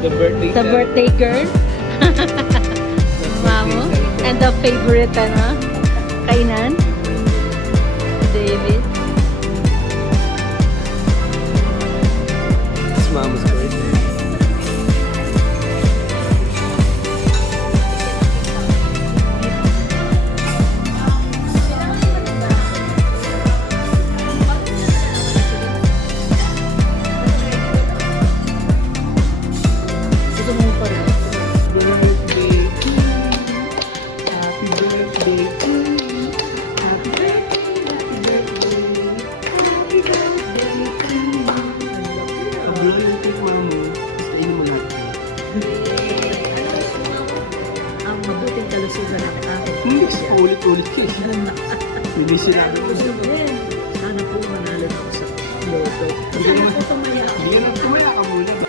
The birthday The birthday girl. Mamo. And the favorite, ano? Kainan. David. It's Mama's birthday. Gusto mo pa rin. Birthday to you. Happy birthday to you. Happy birthday. Happy birthday to you. Ang birthday, Mama. Gusto inyo mo lahat. Ang mabuting kalusugan ng aking Ulit-ulit kayo. Hindi sila. Yes.